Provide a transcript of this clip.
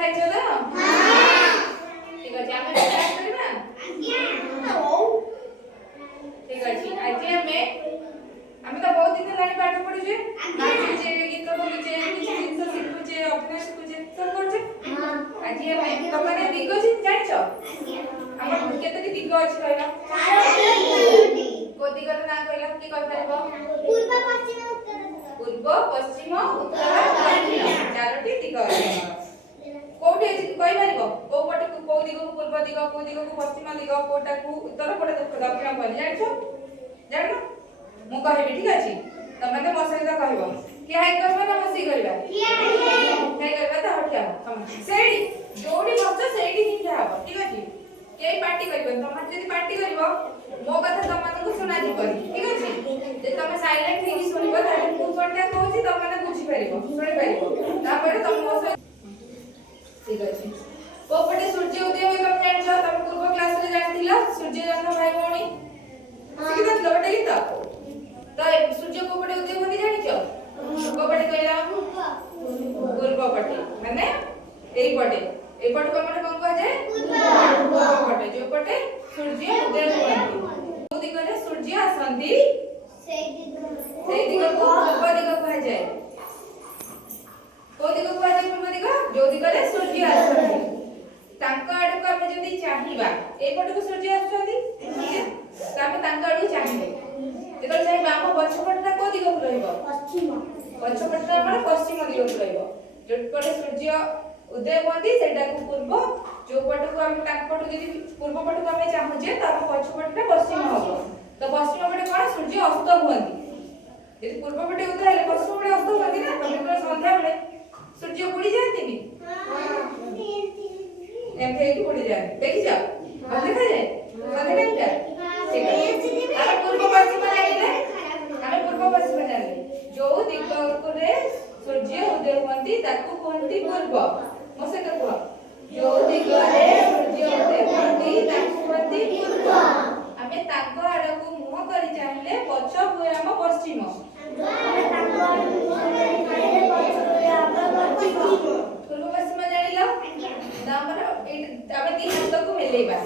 खाइछ तो हां ठीक अछि आमे स्टार्ट करबा ठीक अछि आज हमें तो बहुत दिन लाइन पाठ पढुछे नाचुछे गीत बोलुछे किछ जिंस सिखुछे अभ्यास सिखुछे सब करछे हां आज हमें तमने दिग अछि जानिछो हमर केते दिग अछि कहला चारोटी को दिगर ना कहला की कह परबो पूर्व पश्चिम उत्तर दक्षिण चारोटी दिग अछि कोठी अछि कहि परबो को पटे को दिग को पूर्व दिग को दिग को पश्चिम दिग कोटा को उत्तर कोटा दक्षिण कहली जानिछो जानो मु कहबी ठीक अछि तमने मो सहित कहबो कि हाई करबो ना मसी करबा हाई करबा त हटिया हम सेडी जोडी बच्चा सेडी ही जाबो ठीक अछि के पार्टी करबो तमन जदी पार्टी करबो मो कथा तमन को सुना जी परी ठीक अछि जे तमे साइलेंट हे सुनिबो ताले मु कोनटा कहूची तमने बुझी परिबो सुनि परिबो तापर तम मो सहित ठीक अछि कोपटे सूर्य उदय होय तम जान छ तम पूर्व क्लास रे जानिथिला सूर्य जन्म भाई भौणी सिखित लो बेटा गीत तो सूर्य को पटे उदय होती जानि छ को पटे कहला पूर्व पटे माने एई पटे ए पटे को माने कोन कह जाय पूर्व पटे जो पटे सूर्य उदय होती तो दिगरे सूर्य आसंती सेई दिग को पूर्व दिग कह जाय को दिग कह जाय पूर्व दिग जो दिगरे सूर्य आसंती तांका आडको हम जदी चाहिबा ए पटे को सूर्य आसंती तामे तांका आडको चाहिबे जेतल चाहि बाम पछपटटा को दिग रहइबो पश्चिम पछपटटा हमर पश्चिम दिग रहइबो जेपटे सूर्य उदय होती सेटा को पूर्व जो पट को हम ताक पट जदी पूर्व पट को हम चाहूजे त पछपटटा पश्चिम होबो तो पश्चिम पटे कोन सूर्य अस्त होती यदि पूर्व पटे उदय हेले पश्चिम पटे अस्त होती ना तमे तो संध्या बेले सूर्य बुडी जाते कि एमके की बुडी जाते देखि जाओ अब देखा जाए संध्या टाइम ठीक है आरो पूर्व पश्चिम लागिले हमें पूर्व पश्चिम जाने जो दिग रे सूर्य उदय होती ताकू कोनती पूर्व मोसे तो कह जो दिग रे सूर्य उदय होती ताकू कोनती पूर्व हमें ताको आडको मुह करी चाहिले पछ हुए हम पश्चिम हमें ताको आडको मुह करी चाहिले पछ हुए हम पश्चिम पूर्व पश्चिम जानिलो त हमर ए हमें तीन हाथ को मिलेबा